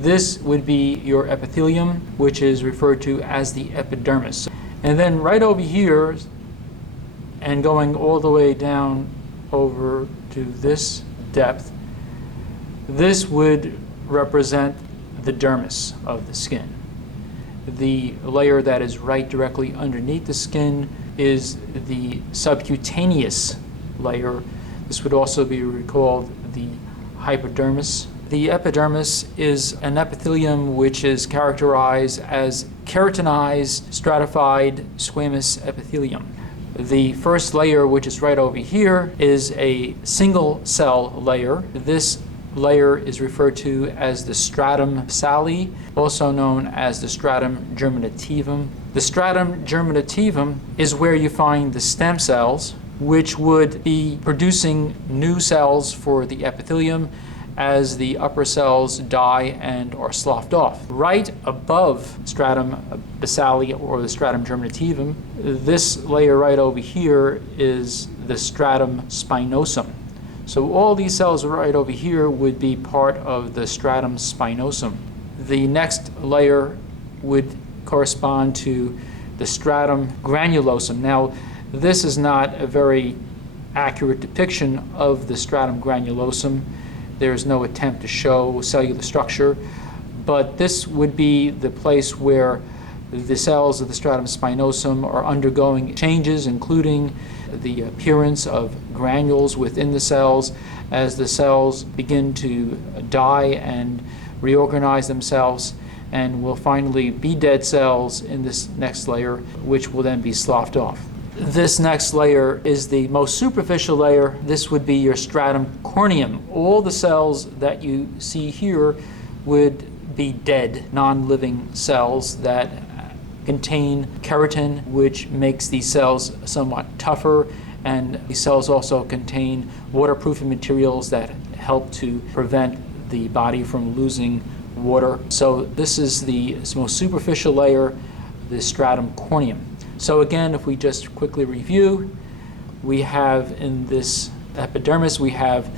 This would be your epithelium, which is referred to as the epidermis. And then right over here, and going all the way down over to this depth, this would represent the dermis of the skin. The layer that is right directly underneath the skin is the subcutaneous layer. This would also be called the hypodermis. The epidermis is an epithelium which is characterized as keratinized, stratified squamous epithelium. The first layer, which is right over here, is a single cell layer. This layer is referred to as the stratum basale, also known as the stratum germinativum. The stratum germinativum is where you find the stem cells, which would be producing new cells for the epithelium as the upper cells die and are sloughed off. Right above stratum basale, or the stratum germinativum, this layer right over here is the stratum spinosum. So all these cells right over here would be part of the stratum spinosum. The next layer would correspond to the stratum granulosum. Now, this is not a very accurate depiction of the stratum granulosum. There's no attempt to show cellular structure, but this would be the place where the cells of the stratum spinosum are undergoing changes, including the appearance of granules within the cells as the cells begin to die and reorganize themselves, and will finally be dead cells in this next layer, which will then be sloughed off. This next layer is the most superficial layer. This would be your stratum corneum. All the cells that you see here would be dead, non-living cells that contain keratin, which makes these cells somewhat tougher, and these cells also contain waterproofing materials that help to prevent the body from losing water. So this is the most superficial layer, the stratum corneum. So again, if we just quickly review, we have in this epidermis, we have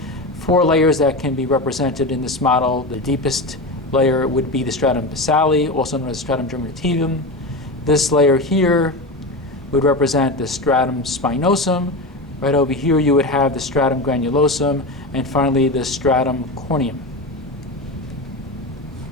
4 layers that can be represented in this model. The deepest layer would be the stratum basale, also known as stratum germinativum. This layer here would represent the stratum spinosum. Right over here you would have the stratum granulosum, and finally the stratum corneum.